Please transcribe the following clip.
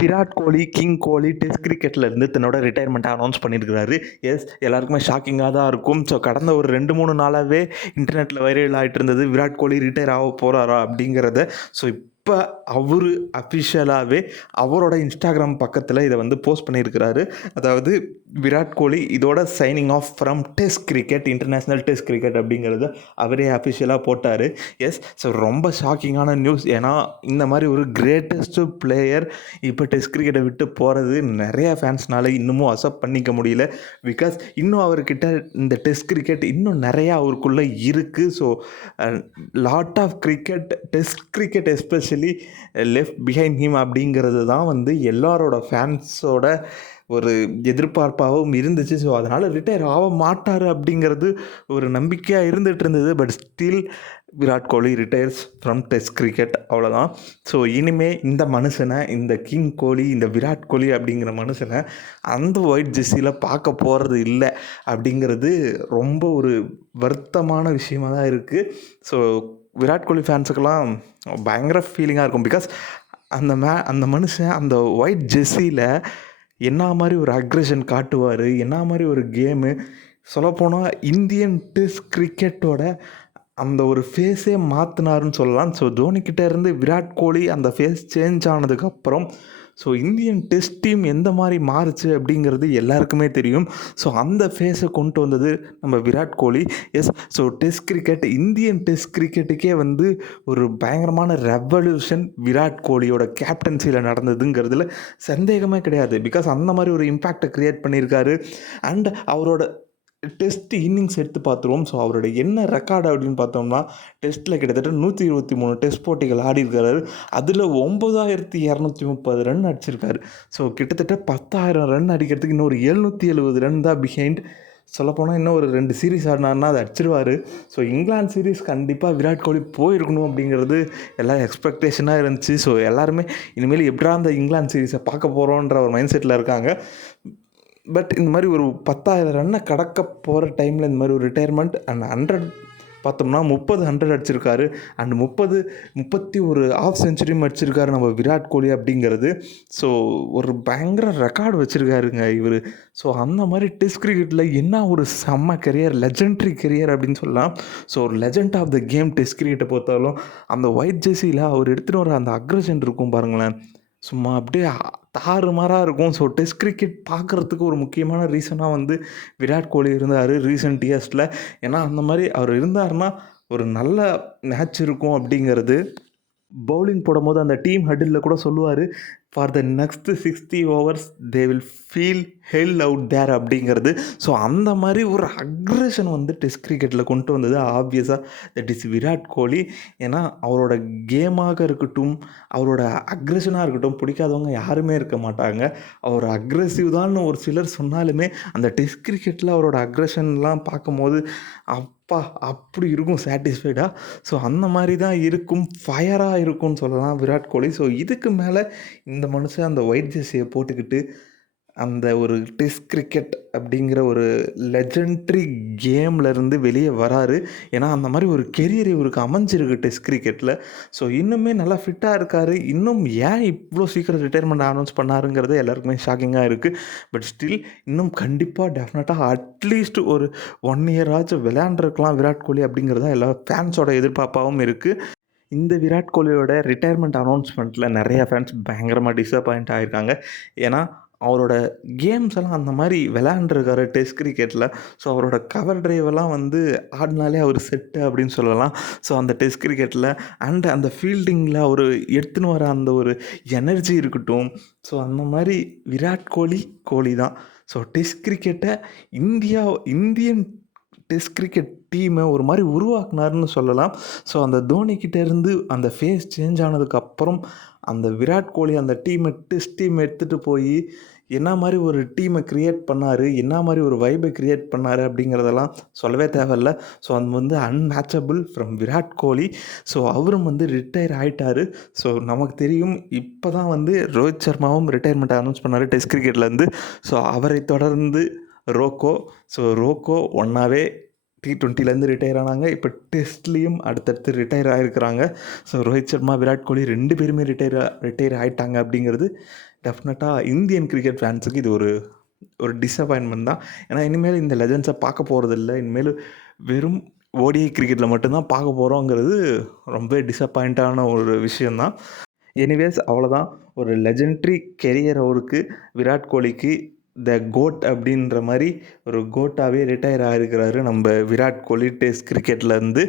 Virat Kohli, king கோலி test கிரிக்கெட்லேருந்து தன்னோட ரிட்டையர்மெண்ட்டை announce பண்ணியிருக்கிறாரு. எல்லாருக்குமே ஷாக்கிங்காக தான் இருக்கும். ஸோ கடந்த ஒரு 2, 3 நாளாவே இன்டர்நெட்டில் வைரல் ஆயிட்டு இருந்தது. விராட் கோலி ரிட்டையர் ஆக போகிறாரா அப்படிங்கிறத. ஸோ இப்போ அவரு அஃபிஷியலாகவே அவரோட இன்ஸ்டாகிராம் பக்கத்தில் இதை வந்து போஸ்ட் பண்ணியிருக்கிறாரு. அதாவது விராட் கோலி இதோட signing off from test cricket, international test cricket அப்படிங்கிறத அவரே அஃபிஷியலாக போட்டார். ஸோ ரொம்ப ஷாக்கிங்கான நியூஸ். ஏன்னா இந்த மாதிரி ஒரு கிரேட்டஸ்ட் பிளேயர் இப்போ டெஸ்ட் கிரிக்கெட்டை விட்டு போகிறது நிறையா ஃபேன்ஸ்னால இன்னமும் அக்செப்ட் பண்ணிக்க முடியல. பிகாஸ் இன்னும் அவர்கிட்ட இந்த டெஸ்ட் கிரிக்கெட் இன்னும் நிறையா அவருக்குள்ளே இருக்குது. So lot of cricket, test cricket especially left behind him அப்படிங்கிறது தான் வந்து எல்லாரோட ஃபேன்ஸோட ஒரு எதிர்பார்ப்பாகவும் இருந்துச்சு. ஸோ அதனால் ரிட்டையர் ஆக மாட்டார் அப்படிங்கிறது ஒரு நம்பிக்கையாக இருந்துகிட்டு இருந்தது. But still Virat Kohli retires from test cricket, அவ்வளோதான். ஸோ இனிமேல் இந்த மனுஷனை, இந்த கிங் கோலி, இந்த விராட் கோலி அப்படிங்கிற மனுஷனை அந்த ஒயிட் ஜெர்சியில் பார்க்க போகிறது இல்லை அப்படிங்கிறது ரொம்ப ஒரு வருத்தமான விஷயமாக தான் இருக்குது. ஸோ விராட் கோலி ஃபேன்ஸுக்கெல்லாம் பயங்கர ஃபீலிங்காக இருக்கும். பிகாஸ் அந்த மனுஷன் அந்த ஒயிட் ஜெர்சியில் என்ன மாதிரி ஒரு அக்ரெஷன் காட்டுவார், என்ன மாதிரி ஒரு கேமு. சொல்லப்போனால் இந்தியன் டெஸ்ட் கிரிக்கெட்டோட அந்த ஒரு ஃபேஸே மாற்றினாருன்னு சொல்லலாம். ஸோ தோனிக்கிட்ட இருந்து விராட் கோலி அந்த ஃபேஸ் சேஞ்ச் ஆனதுக்கப்புறம் ஸோ இந்தியன் டெஸ்ட் டீம் எந்த மாதிரி மாறுச்சு அப்படிங்கிறது எல்லாருக்குமே தெரியும். ஸோ அந்த ஃபேஸை கொண்டு வந்தது நம்ம Virat Kohli. So test cricket, Indian test கிரிக்கெட்டுக்கே வந்து ஒரு பயங்கரமான ரெவல்யூஷன் விராட் கோலியோட கேப்டன்சியில் நடந்ததுங்கிறதுல சந்தேகமே கிடையாது. பிகாஸ் அந்த மாதிரி ஒரு இம்பேக்டை க்ரியேட் பண்ணியிருக்காரு. அண்ட் அவரோட டெஸ்ட் இன்னிங்ஸ் எடுத்து பார்த்துருவோம். ஸோ அவரோட என்ன ரெக்கார்டு அப்படின்னு பார்த்தோம்னா, டெஸ்ட்டில் கிட்டத்தட்ட 123 டெஸ்ட் போட்டிகள் ஆடிருக்கிறாரு. அதில் 9230 ரன் அடிச்சிருக்காரு. ஸோ கிட்டத்தட்ட 10,000 ரன் அடிக்கிறதுக்கு இன்னும் ஒரு 770 ரன் தான் பிஹைண்ட். சொல்லப்போனால் இன்னும் ஒரு 2 சீரீஸ் ஆடினார்னா அதை அடிச்சிருவார். ஸோ இங்கிலாந்து சீரீஸ் கண்டிப்பாக விராட் கோலி போயிருக்கணும் அப்படிங்கிறது எல்லாம் எக்ஸ்பெக்டேஷனாக இருந்துச்சு. ஸோ எல்லாருமே இனிமேல் எப்படா அந்த இங்கிலாந்து சீரீஸை பார்க்க போகிறோன்ற ஒரு மைண்ட் செட்டில் இருக்காங்க. பட் இந்த மாதிரி ஒரு 10,000 ரன்னை கடக்க போகிற டைமில் இந்த மாதிரி ஒரு ரிட்டையர்மெண்ட் அண்ட் 100 பார்த்தோம்னா 100 அடிச்சிருக்காரு. அண்ட் 31 ஆஃப் செஞ்சுரியும் அடிச்சிருக்காரு நம்ம விராட் கோலி அப்படிங்கிறது. ஸோ ஒரு பயங்கர ரெக்கார்டு வச்சுருக்காருங்க இவர். ஸோ அந்த மாதிரி டெஸ்ட் கிரிக்கெட்டில் என்ன ஒரு செம்ம கெரியர், லெஜெண்ட்ரி கெரியர் அப்படின்னு சொல்லலாம். ஸோ ஒரு லெஜெண்ட் ஆஃப் த கேம் டெஸ்ட் கிரிக்கெட்டை பொறுத்தாலும் அந்த ஒயிட் ஜெர்சியில் அவர் எடுத்துகிட்டு வர அந்த அக்ரெஷன் இருக்கும் பாருங்களேன், சும்மா அப்படியே தாறுமாறாக இருக்கும். ஸோ டெஸ்ட் கிரிக்கெட் பார்க்குறதுக்கு ஒரு முக்கியமான ரீசனாக வந்து விராட் கோலி இருந்தார் ரீசெண்ட் இயர்ஸில். ஏன்னா அந்த மாதிரி அவர் இருந்தாருன்னா ஒரு நல்ல மேட்ச் இருக்கும் அப்படிங்கிறது. பவுலிங் போடும்போது அந்த டீம் ஹட்டிலில் கூட சொல்லுவார், for the next 60 overs they will feel hell out there அப்படிங்கிறது. ஸோ அந்த மாதிரி ஒரு அக்ரெஷன் வந்து டெஸ்ட் கிரிக்கெட்டில் கொண்டு வந்தது ஆப்வியஸாக தட் இஸ் விராட் கோலி. ஏன்னா அவரோட கேமாக இருக்கட்டும், அவரோட அக்ரெஷனாக இருக்கட்டும், பிடிக்காதவங்க யாருமே இருக்க மாட்டாங்க. அவர் அக்ரெசிவ் தான் ஒரு சிலர் சொன்னாலுமே அந்த டெஸ்ட் கிரிக்கெட்டில் அவரோட அக்ரெஷன்லாம் பார்க்கும்போது அப்பா அப்படி இருக்கும் சாட்டிஸ்ஃபைடாக. ஸோ அந்த மாதிரி தான் இருக்கும், ஃபயராக இருக்கும்னு சொல்லலாம் விராட் கோலி. ஸோ இதுக்கு மேலே இந்த மனுஷன் அந்த ஒயிட் ஜெர்சியை போட்டுக்கிட்டு அந்த ஒரு டெஸ்ட் கிரிக்கெட் அப்படிங்கிற ஒரு லெஜெண்ட்ரி கேம்லேருந்து வெளியே வராரு. ஏன்னா அந்த மாதிரி ஒரு கெரியர் இவருக்கு அமைஞ்சிருக்கு டெஸ்ட் கிரிக்கெட்டில். ஸோ இன்னுமே நல்லா ஃபிட்டாக இருக்கார். இன்னும் ஏன் இவ்வளோ சீக்கிரம் ரிட்டையர்மெண்ட் அனௌன்ஸ் பண்ணாருங்கிறது எல்லாருக்குமே ஷாக்கிங்காக இருக்குது. பட் ஸ்டில் இன்னும் கண்டிப்பாக டெஃபினட்டாக அட்லீஸ்ட் ஒரு 1 இயராச்சும் விளையாண்டுருக்கலாம் விராட் கோலி அப்படிங்கிறது தான் எல்லா ஃபேன்ஸோட எதிர்பார்ப்பாகவும் இருக்குது. இந்த விராட் கோலியோட ரிட்டையர்மெண்ட் அனௌன்ஸ்மெண்ட்டில் நிறையா ஃபேன்ஸ் பயங்கரமாக டிசப்பாயிண்ட் ஆகியிருக்காங்க. ஏன்னா அவரோட கேம்ஸ் எல்லாம் அந்த மாதிரி விளையாண்டுருக்காரு டெஸ்ட் கிரிக்கெட்டில். ஸோ அவரோட கவர் டிரைவெல்லாம் வந்து ஆடினாலே அவர் செட்டு அப்படின்னு சொல்லலாம். ஸோ அந்த டெஸ்ட் கிரிக்கெட்டில் அண்ட் அந்த ஃபீல்டிங்கில் அவர் எடுத்துன்னு வர அந்த ஒரு எனர்ஜி இருக்கட்டும். ஸோ அந்த மாதிரி விராட் கோலி தான். ஸோ டெஸ்ட் கிரிக்கெட்டை இந்தியன் டெஸ்ட் கிரிக்கெட் டீமை ஒரு மாதிரி உருவாக்குனாருன்னு சொல்லலாம். ஸோ அந்த தோனிக்கிட்டேருந்து அந்த ஃபேஸ் சேஞ்ச் ஆனதுக்கப்புறம் அந்த விராட் கோலி அந்த டெஸ்ட் டீம் எடுத்துகிட்டு போய் என்ன மாதிரி ஒரு டீமை க்ரியேட் பண்ணார், என்ன மாதிரி ஒரு வைபை க்ரியேட் பண்ணார் அப்படிங்கிறதெல்லாம் சொல்லவே தேவையில்ல. ஸோ அது வந்து unmatchable from Virat Kohli. So அவரும் வந்து ரிட்டையர் ஆகிட்டார். ஸோ நமக்கு தெரியும் இப்போ தான் வந்து ரோஹித் சர்மாவும் ரிட்டையர்மெண்ட் அனௌன்ஸ் பண்ணார் டெஸ்ட் கிரிக்கெட்லேருந்து. ஸோ அவரை தொடர்ந்து ரோக்கோ ஒன்றாவே T20லேருந்து ரிட்டயர் ஆனாங்க. இப்போ டெஸ்ட்லேயும் அடுத்தடுத்து ரிட்டயர் ஆகிருக்கிறாங்க. ஸோ ரோஹித் சர்மா, விராட் கோலி 2 பேருமே ரிட்டயர் ஆயிட்டாங்க அப்படிங்கிறது டெஃபினட்டாக இந்தியன் கிரிக்கெட் ஃபேன்ஸுக்கு இது ஒரு ஒரு டிசப்பாயின்ட்மெண்ட் தான். ஏன்னா இனிமேல் இந்த லெஜண்ட்ஸை பார்க்க போகிறதில்ல. இனிமேல் வெறும் ஓடிஐ கிரிக்கெட்டில் மட்டும்தான் பார்க்க போகிறோங்கிறது ரொம்ப டிசப்பாயிண்ட்டான ஒரு விஷயந்தான். எனிவேஸ் அவ்வளோதான். ஒரு லெஜெண்ட்ரி கெரியர் அவருக்கு விராட் கோலிக்கு த கோட் அப்படின்ற மாதிரி ஒரு கோட்டாவே ரிட்டயர் ஆகிருக்கிறாரு நம்ம விராட் கோலி டெஸ்ட் கிரிக்கெட்லேருந்து.